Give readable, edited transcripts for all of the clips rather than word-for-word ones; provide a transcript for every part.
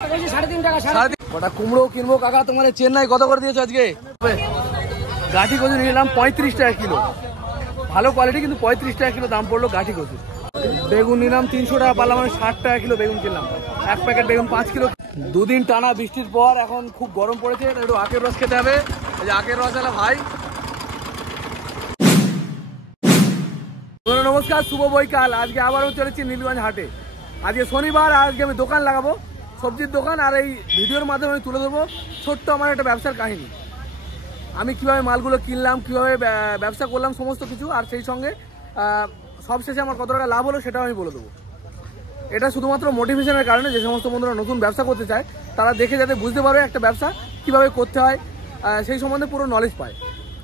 কটা কুমড়ো কিনবো কাকা, তোমার চেন্নাই কত করে দিয়েছো আজকে? গাঠি কচু নিলাম 35 টাকা কিলো, ভালো কোয়ালিটি কিন্তু 35 টাকা কিলো দাম পড়লো গাঠি কচু। বেগুন নিলাম 300 টাকা পাল্লা, মানে 60 টাকা কিলো বেগুন কিনলাম। এক প্যাকেট বেগুন 5 কিলো। দুদিন টানা বৃষ্টির পর এখন খুব গরম পড়েছে, একটু আখের রস খেতে হবে। এই যে আখের রস এলা ভাই। নমস্কার, শুভ বৈকাল। আজকে আবারও চলেছি নীলগঞ্জ হাটে। আজকে শনিবার, আজকে আমি দোকান লাগাবো, সবজির দোকান। আর এই ভিডিওর মাধ্যমে আমি তুলে ধরবো ছোট্ট আমার একটা ব্যবসার কাহিনী। আমি কিভাবে মালগুলো কিনলাম, কিভাবে ব্যবসা করলাম, সমস্ত কিছু। আর সেই সঙ্গে সবশেষে আমার কত টাকা লাভ হলো সেটাও আমি বলে দেবো। এটা শুধুমাত্র মোটিভেশনের কারণে, যে সমস্ত বন্ধুরা নতুন ব্যবসা করতে চায় তারা দেখে যাতে বুঝতে পারবে একটা ব্যবসা কিভাবে করতে হয়, সেই সম্বন্ধে পুরো নলেজ পায়।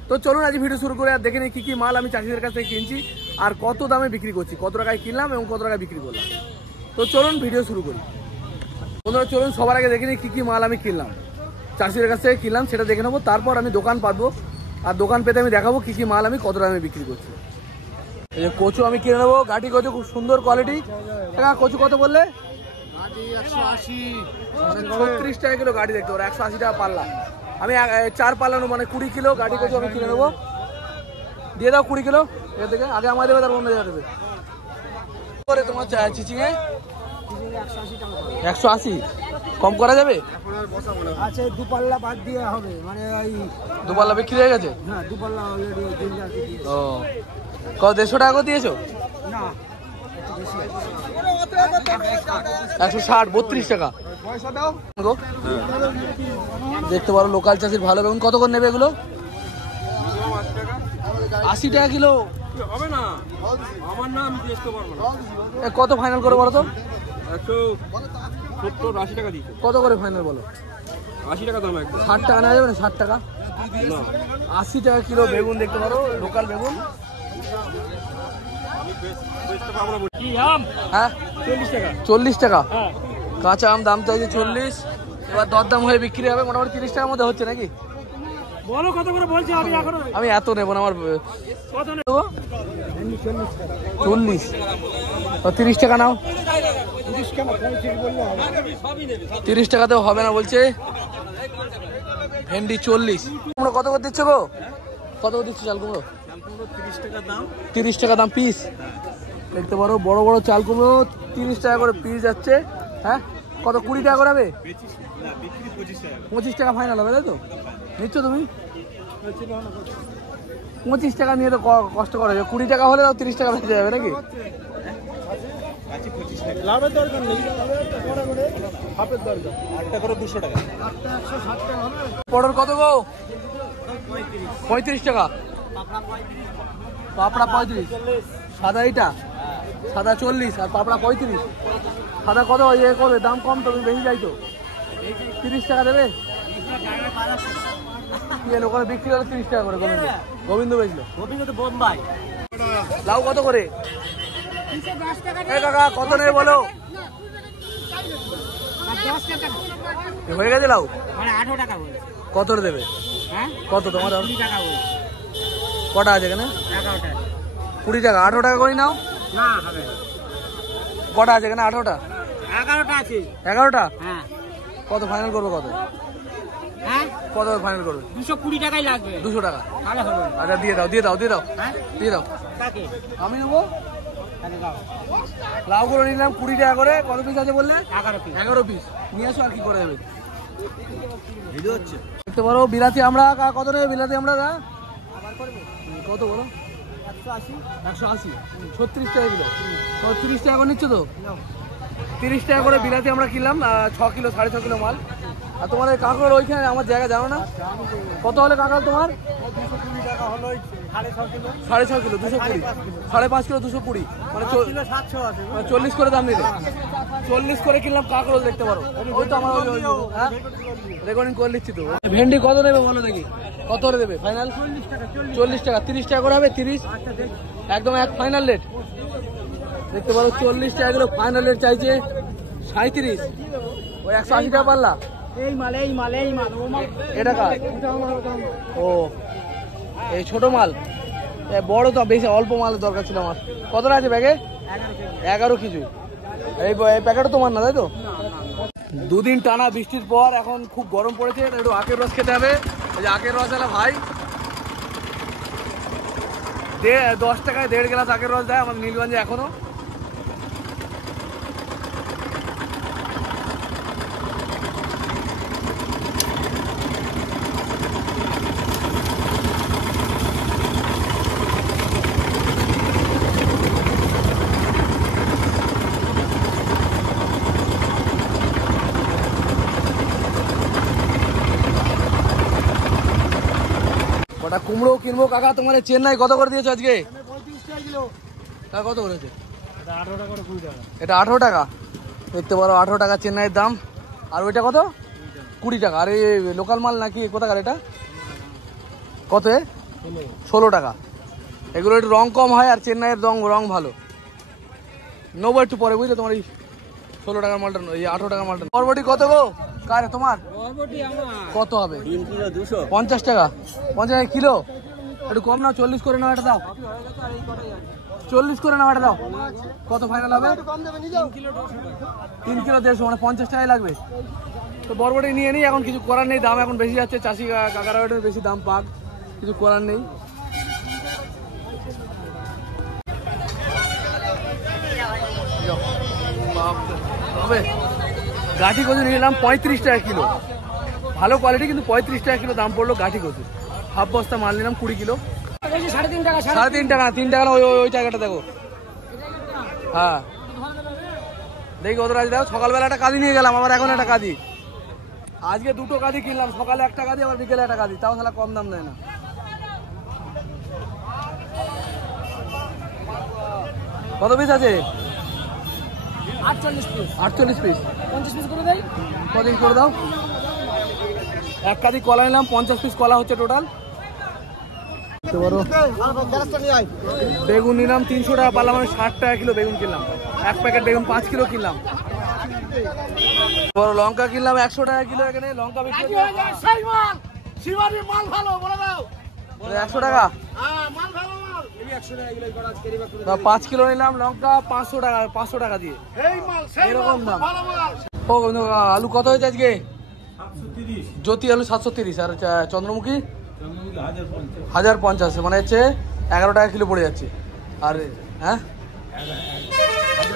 তো চলুন আজ ভিডিও শুরু করে আর দেখে নিই কী কী মাল আমি চাষিদের কাছ থেকে কিনছি আর কত দামে বিক্রি করছি, কত টাকায় কিনলাম এবং কত টাকায় বিক্রি করলাম। তো চলুন ভিডিও শুরু করি বন্ধুরা। চলুন সবার আগে দেখে নিই কী কী মাল আমি কিনলাম, চাষিদের কাছ থেকে কিনলাম, সেটা দেখে নেবো। তারপর আমি দোকান পাবো, আর দোকান পেতে আমি দেখাবো কী কী মাল আমি কত দামে বিক্রি করছি। এই যে কচু আমি কিনে নেবো, গাঠি কচু, খুব সুন্দর কোয়ালিটি। কচু কত বললে? 36 টাকা কিলো গাড়ি দেখতে পারো, 180 টাকা পাল্লা। আমি 4 পাল্লা নেবো, মানে 20 কিলো গাড়ি কচু আমি কিনে নেবো। দিয়ে দাও 20 কিলো এর থেকে, আগে আমার দেবে তারপর অন্য জায়গা দেবে। তোমার চিচিংয়ে 180 কম করা যাবে? আচ্ছা, 2 পাল্লা বাদ দিয়ে হবে, মানে ওই 2 পাল্লা বিক্রি হয়ে গেছে। হ্যাঁ, 2 পাল্লা অলরেডি। ও, কত 150 টাকা করে দিয়েছো? না, 160, 32 টাকা। পয়সা দাও। দেখতে পারো লোকাল চাষির ভালো বেগুন। কত করে নেবে এগুলো? 80 টাকা কিলো হবে না, আমার নাম দেখতে পারবো না। কত ফাইনাল করে বলো তো? 170, 80 টাকা দিচ্ছে। কত করে ফাইনাল বলো? 80 টাকা দাম একদম। 60 টাকা নেওয়া যাবে না? 60 টাকা না, 80 টাকা কিলো বেগুন দেখতে পারো, লোকাল বেগুন। হ্যাঁ 40 টাকা কাঁচা আম, দাম চাইছে 40। এবার দরদাম হয়ে বিক্রি হবে, মোটামুটি 30 টাকার মধ্যে হচ্ছে নাকি? বলো কত করে বলছি আমি এখন। আমি এত নেবো না, আমার কত নেবো 40। 30 টাকা নাও। 30 টাকাতেও হবে না বলছে। ভেন্ডি 40। কুমড়ো কত করে দিচ্ছ গো? কত করে দিচ্ছ চাল কুমড়ো? 30 টাকা দাম পিস। দেখতে পারো বড় বড় চাল কুমড়ো 30 টাকা করে পিস যাচ্ছে। হ্যাঁ, কত 20 টাকা করে হবে? 25 টাকা ফাইনাল হবে, তাই তো? নিচ্ছ তুমি? 25 টাকা নিয়ে তো কষ্ট করা যাবে। 20 টাকা হলে তাও 30 টাকা বেঁচে যাবে নাকি? লাভের দরকার নেই, হাফের দরকার। 8 করে 200 টাকা। পটল কত গো? 35 টাকা। পাপড়া 35। সাদা এইটা সাদা 40 আর পাপড়া 35। সাদা কত ইয়ে করবে? দাম কম তো, তুমি বেশি চাইছো। 30 টাকা দেবে? ওখানে বিক্রি হলো 30 টাকা করে। গোবিন্দ বেচলো। বোম্বাই লাউ কত করে? কাকা কত নেবে বলো? হয়ে গেছে লাউ? 18 টাকা বলে। কত দেবে? হ্যাঁ, কত তোমার? 20 টাকা বলে। কটা আছে এখানে? 11টা। 20 টাকা। 18 টাকা করে নাও। না হবে। কটা আছে এখানে? 18টা। 11টা আছে। 11টা? হ্যাঁ। কত ফাইনাল করবে? কত হ্যাঁ, কত ফাইনাল করবে? 220 টাকাই লাগবে। 200 টাকা। তাহলে হবে। আচ্ছা দিয়ে দাও, দিয়ে দাও, দিয়ে দাও, হ্যাঁ, দিয়ে দাও। কাকে? আমি নেবো। তাহলে দাও। লাউগুলো নিলাম 20 টাকা করে। কত পিস আছে বললে? 11 পিস। 11 পিস নিয়ে আসো, আর কি করে যাবে। ভিডিও হচ্ছে। দেখতে পারো বিলাতি আমরা। কত নেবে বিলাতি আমরা? কত বলো? 180। 180। 36 টাকা কিলো। 30 টাকা করে নিচ্ছ তো? 30 টাকা করে বিলাতি আমরা কিনলাম। 6 কিলো 6.5 কিলো মাল। আর তোমাদের কাঁকড়োর ওইখানে আমার জায়গা জানো না? কত হলে কাঁকড় তোমার? 220 টাকা হলো 6.5 কিলো। 6.5 কিলো 220। 5.5 কিলো 220, মানে 700 আছে। 40 করে দাম নিলে। 40 করে কিনলাম কাঁকড়োল, দেখতে পারো। ওই তো আমার রেকর্ডিং করে নিচ্ছি তো। ভেন্ডি কত নেবে বলো দেখি? কত করে দেবে ফাইনাল? 40 টাকা। 30 টাকা করে হবে? 30 একদম এক ফাইনাল রেট। দেখতে পারো 40 টাকা কিলো ফাইনাল রেট চাইছে। 37। ওই 180 টাকা পাল্লা। এই মাল এটা কার? ও, এই ছোট মাল। বড় তো বেশি, অল্প মালের দরকার ছিল আমার। কতটা আছে ব্যাগে? 11 কিছু। এই প্যাকেটও তোমার না, তাই তো? দুদিন টানা বৃষ্টির পর এখন খুব গরম পড়েছে, একটু আখের রস খেতে হবে। এই যে আখের রস এলা ভাই 10 টাকায় 1.5 গ্লাস আখের রস দেয় আমাদের নীলগঞ্জে এখনো। কটা কুমড়ো কিনবো কাকা, তোমার চেন্নাই কত করে দিয়েছো আজকে? 35 টাকা কিলো। তা কত করেছে? এটা 18 টাকা করে 20 টাকা। এটা 18 টাকা, দেখতে পারো 18 টাকা চেন্নাইয়ের দাম। আর ওইটা কত? 20 টাকা। আর এই লোকাল মাল নাকি কোথাকার এটা? কত? 16 টাকা। এগুলো একটু রং কম হয় আর চেন্নাইয়ের রং ভালো। নেবো একটু পরে বুঝলে, তোমার এই 16 টাকার মালটা, এই 18 টাকার মালটা। বরবটি কত গো কারে তোমার? কত হবে? 3 কিলো 200। 50 টাকা। 50 টাকা কিলো, একটু কম নাও, 40 করে নাও, এটা দাও। 40 করে নাও, এটা দাও। কত ফাইনাল হবে? 3 কিলো 150, মানে 50 টাকাই লাগবে। তো বরবটি নিয়ে নিই, এখন কিছু করার নেই, দাম এখন বেশি যাচ্ছে। চাষি কাকারা একটু বেশি দাম পাক, কিছু করার নেই। হবে গাঠি কচু নিলাম 35 টাকা কিলো, ভালো কোয়ালিটি, কিন্তু 35 টাকা কিলো দাম পড়লো গাঠি কচু। হাফ বস্তা মাল নিলাম 20 কিলো, 3.5 টাকা। 3 টাকা ওই টাকাটা দেখো। হ্যাঁ দেখি ওদের আজ দেখো, সকালবেলা একটা কাঁদি নিয়ে গেলাম, আবার এখন একটা কাঁদি। আজকে 2টো কাঁদি কিনলাম, সকালে একটা কাঁদি, আবার বিকেলে একটা কাঁদি, তাও তাহলে কম দাম নেয় না। কত পিস আছে? 48 পিস। 50 পিস করে দেয়। কদিন করে দাও। এক কাঁদি কলা নিলাম, 50 পিস কলা হচ্ছে টোটাল। বেগুন নিলাম 300 টাকা পারলাম, মানে 60 টাকা কিলো বেগুন কিনলাম। এক প্যাকেট বেগুন 5 কিলো কিনলাম। লঙ্কা কিনলাম 100 টাকা কিলো, এখানে লঙ্কা বিক্রি 100 টাকা। 5 কিলো নিলাম লঙ্কা 500 টাকা দিয়ে, এরকম দাম। ও আলু কত হয়েছে আজকে? জ্যোতি আলু 730, আর চন্দ্রমুখী 1050, মানে হচ্ছে 11 টাকা কিলো পড়ে যাচ্ছে। আর হ্যাঁ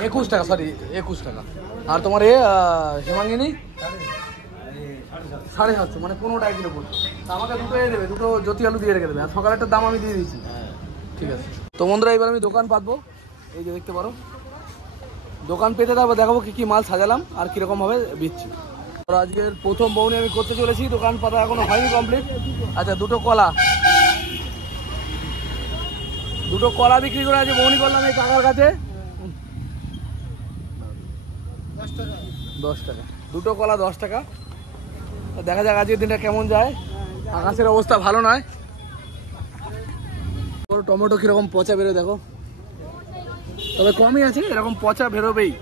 21 টাকা, সরি 21 টাকা। আর তোমার হেমাঙ্গিনী 750, মানে 15 টাকা কিলো পড়ছে। আমাকে দুটো দেবে, দুটো জ্যোতি আলু দিয়ে রেখে দেবে, আর সকালেরটার দাম আমি দিয়ে দিয়েছি। ঠিক আছে। তো বন্ধুরা এবার আমি দোকান পাতবো, এই যে দেখতে পারো দোকান পেতে, তারপর দেখাবো কি কি মাল সাজালাম আর কিরকম ভাবে বিচ্ছি। আজকের প্রথম বউনি আমি করতে চলেছি, দোকান পাতা এখনো হয়নি কমপ্লিট। আচ্ছা, দুটো কলা বিক্রি করে আছে, বউনি করলাম এই কাকার কাছে 10 টাকা। দুটো কলা 10 টাকা। দেখা যাক আজকের দিনটা কেমন যায়। আকাশের অবস্থা ভালো নয়। টমেটো কিরকম পচা বেরোয় দেখো, তবে কমই আছে, এরকম পচা বেরোবেই।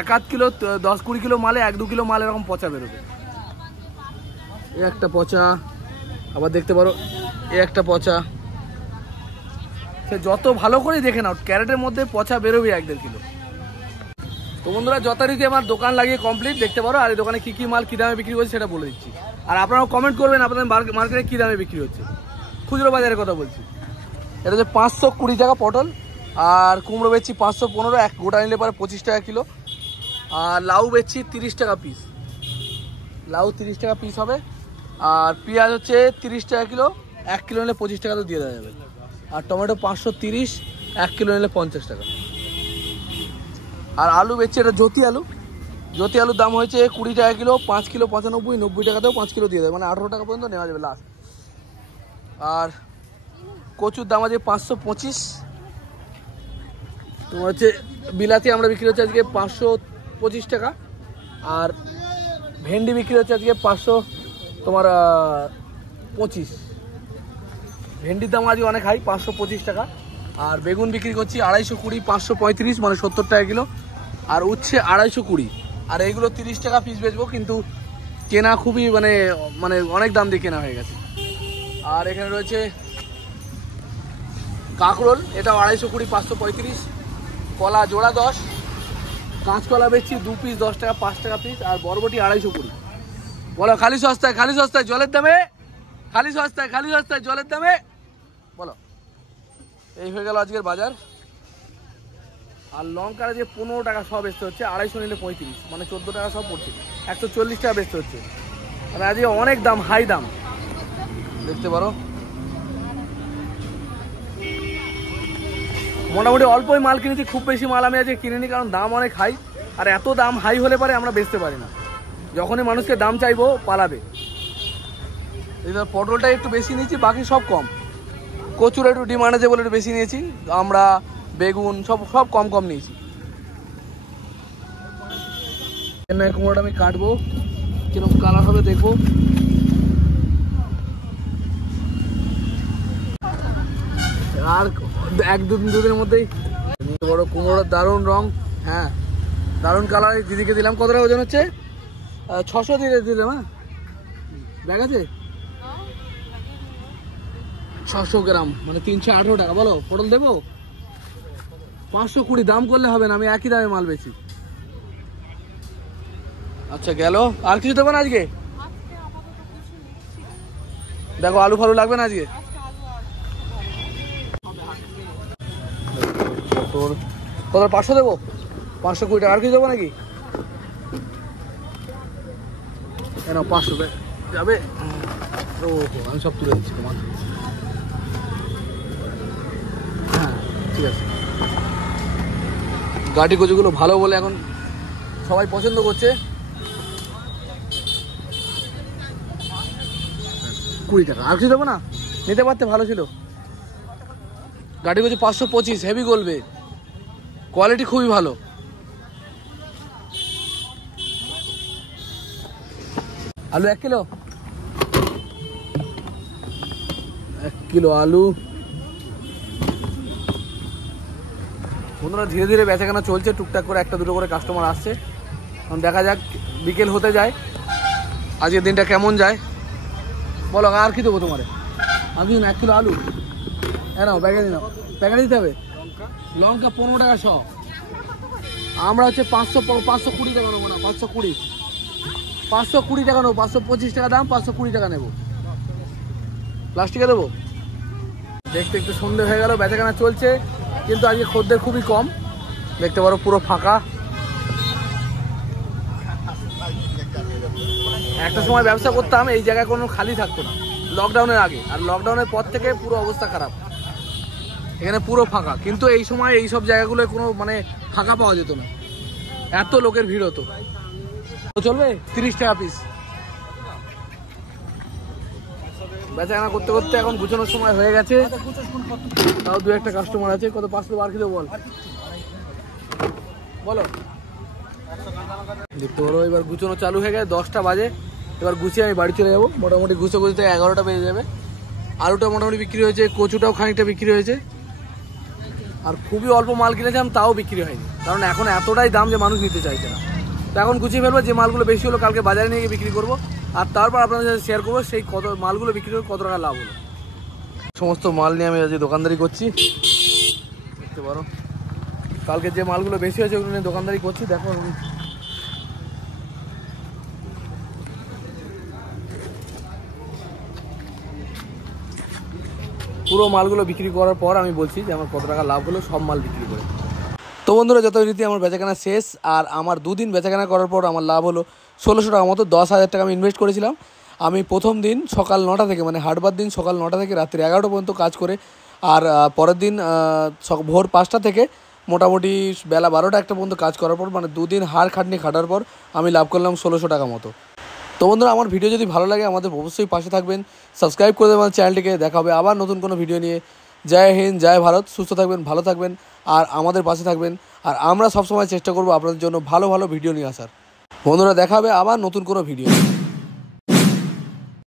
1-8 কিলো 10-20 কিলো মালে 1-2 কিলো মাল এরকম পচা বেরোবে। এই একটা পচা, আবার দেখতে পারো এই একটা পচা। সে যত ভালো করে দেখে নাও, ক্যারেটের মধ্যে পচা বেরোবে 1-1.5 কিলো। তো বন্ধুরা যথারীতি আমার দোকান লাগিয়ে কমপ্লিট, দেখতে পারো। আর এই দোকানে কি কি মাল কি দামে বিক্রি করছে সেটা বলে দিচ্ছি। আর আপনারাও কমেন্ট করবেন আপনাদের মার্কেটে কি দামে বিক্রি হচ্ছে। খুচরো বাজারের কথা বলছি। এটা হচ্ছে 520 টাকা পটল, আর কুমড়ো বেচছি 515, এক গোটা নিলে পরে 25 টাকা কিলো। আর লাউ বেচছি 30 টাকা পিস, লাউ 30 টাকা পিস হবে। আর পেঁয়াজ হচ্ছে 30 টাকা কিলো, 1 কিলো নিলে 25 টাকা তো দিয়ে দেওয়া যাবে। আর টমেটো 530, 1 কিলো নিলে 50 টাকা। আর আলু বেচছে, এটা জ্যোতি আলুর দাম হয়েছে 20 টাকা কিলো, 5 কিলো 95, 90 টাকাতেও 5 কিলো দিয়ে দেবে, মানে 18 টাকা পর্যন্ত নেওয়া যাবে লাস্ট। আর কচুর দাম আছে 525। তোমার হচ্ছে বিলাতি আমরা বিক্রি হচ্ছে আজকে 525 টাকা। আর ভেন্ডি বিক্রি হচ্ছে আজকে 525। ভেন্ডির দাম আজকে অনেক হাই, 525 টাকা। আর বেগুন বিক্রি করছি 220, 535, মানে 70 টাকা কিলো। আর উচ্ছে 220, আর এইগুলো 30 টাকা পিস বেচবো, কিন্তু কেনা খুবই মানে অনেক দাম দিয়ে কেনা হয়ে গেছে। আর এখানে রয়েছে কাঁকরোল, এটা 220, 535। কলা জোড়া 10, কাঁচকলা বেচছি 2 পিস 10 টাকা 5 টাকা পিস, আর বরবটি 250 বলো খালি সস্তায়, খালি সস্তায় জলের দামে, খালি সস্তায়, খালি সস্তায় জলের দামে বলো। এই হয়ে গেল আজকের বাজার। আর লঙ্কার যে 15 টাকা সব বেচতে হচ্ছে, 250 নিলে 35, মানে 14 টাকা সব পড়ছে, 140 টাকা বেচতে হচ্ছে। মানে আজকে অনেক দাম, হাই দাম দেখতে পারো। মোটামুটি অল্পই মাল কিনেছি, খুব বেশি মাল আমি আজকে কিনিনি, কারণ দাম অনেক হাই। আর এত দাম হাই হলে পরে আমরা বেচতে পারি না, যখনই মানুষকে দাম চাইবো পালাবে। এই ধর পটলটা একটু বেশি নিয়েছি, বাকি সব কম। কচুর একটু ডিমান্ড আছে বলে একটু বেশি নিয়েছি, আমরা বেগুন সব সব কম কম নিয়েছি। কুমড়োটা আমি কাটবো, কিরকম কালার হবে দেখবো। আর 1-2 দিনের মধ্যেই বড় কুমড়োর দারুণ রং, হ্যাঁ দারুণ কালার। দিদিকে দিলাম। কত টাকা ওজন হচ্ছে? 600 দিলাম। হ্যাঁ ব্যাগ আছে 600 গ্রাম, মানে 318 টাকা। বলো পটল দেবো? 520 দাম করলে হবে না, আমি একই দামে মাল বেচি। আচ্ছা গেল। আর কিছু দেবো না আজকে? দেখো আলু ফালু লাগবে না আজকে? কত 500 দেবো? 520 টাকা। আর কিছু দেবো নাকি? কেন 500 যাবে? ও আমি সব তুলে দিচ্ছি তোমার। হ্যাঁ ঠিক আছে। গাটি কচুগুলো ভালো বলে এখন সবাই পছন্দ করছে। 20 টাকা। আর কিছু দেবো না? নিতে পারতে, ভালো ছিল। গাটি কচু 525, হেভি গলবে, কোয়ালিটি খুবই ভালো। আলু 1 কিলো, 1 কিলো আলু। বন্ধুরা ধীরে ধীরে বেচাকেনা চলছে, টুকটাক করে 1-2 করে কাস্টমার আসছে। এখন দেখা যাক, বিকেল হতে যায়, আজকের দিনটা কেমন যায়। বলো আর কি দেবো তোমার? আমি 1 কিলো আলু নাও, ব্যাগে নাও, প্যাকেটে দিতে হবে। লঙ্কা 15 টাকা শ। আমরা হচ্ছে 520 টাকা নেবো না, 520 টাকা নেবো। 525 টাকা দাম, 520 টাকা নেবো। প্লাস্টিকে দেবো। দেখতে একটু সন্ধে হয়ে গেল, বেচাকেনা চলছে, কিন্তু আজকে খদ্দের খুবই কম। দেখতে পারো পুরো ফাঁকা। একটা সময় ব্যবসা করতাম, এই জায়গায় কোনো খালি থাকতো না লকডাউনের আগে, আর লকডাউনের পর থেকে পুরো অবস্থা খারাপ, এখানে পুরো ফাঁকা। কিন্তু এই সময় এই সব জায়গাগুলোয় কোনো মানে ফাঁকা পাওয়া যেত না, এত লোকের ভিড় হতো। চলবে 30 টাকা পিস। বেচাকেনা করতে করতে এখন গুছানোর সময় হয়ে গেছে, তাও 2-1টা কাস্টমার আছে। কত 500 বার কিলো বল, বলো। তোরও এবার গুছানো চালু হয়ে গেছে, 10টা বাজে। এবার গুছিয়ে আমি বাড়ি চলে যাবো। মোটামুটি গুছতে 11টা বেজে যাবে। আলুটা মোটামুটি বিক্রি হয়েছে, কচুটাও খানিকটা বিক্রি হয়েছে। আর খুবই অল্প মাল কিনেছিলাম, তাও বিক্রি হয়নি, কারণ এখন এতটাই দাম যে মানুষ নিতে চাইছে না। তো এখন গুছিয়ে ফেলবো, যে মালগুলো বেশি হলো কালকে বাজারে নিয়ে গিয়ে বিক্রি করবো, আর তারপর আপনাদের সাথে শেয়ার করবো সেই কত মালগুলো বিক্রি করে কত টাকা লাভ হলো। সমস্ত মাল নিয়ে আমি আজকে দোকানদারি করছি, দেখতে পারো। কালকে যে মালগুলো বেশি হয়েছে ওগুলো নিয়ে দোকানদারি করছি। দেখো পুরো মালগুলো বিক্রি করার পর আমি বলছি যে আমার কত টাকা লাভ হলো সব মাল বিক্রি করে। তো বন্ধুরা যথারীতি আমার বেচাকেনা শেষ, আর আমার 2 দিন বেচাকেনা করার পর আমার লাভ হলো 1600 টাকা মতো। 10,000 টাকা আমি ইনভেস্ট করেছিলাম। আমি প্রথম দিন সকাল 9টা থেকে, মানে হাটবার দিন সকাল 9টা থেকে রাত্রি 11টা পর্যন্ত কাজ করে, আর পরের দিন ভোর 5টা থেকে মোটামুটি বেলা 12টা 1টা পর্যন্ত কাজ করার পর, মানে 2 দিন হাড় খাটনি খাটার পর আমি লাভ করলাম 1600 টাকা মতো। তো বন্ধুরা আমার ভিডিও যদি ভালো লাগে আমাদের অবশ্যই পাশে থাকবেন, সাবস্ক্রাইব করে দেবেন চ্যানেলটিকে। দেখা হবে আবার নতুন কোনো ভিডিও নিয়ে। জয় হিন্দ, জয় ভারত। সুস্থ থাকবেন, ভালো থাকবেন, আর আমাদের পাশে থাকবেন। আর আমরা সবসময় চেষ্টা করবো আপনাদের জন্য ভালো ভালো ভিডিও নিয়ে আসার। বন্ধুরা দেখা হবে আবার নতুন কোনো ভিডিও।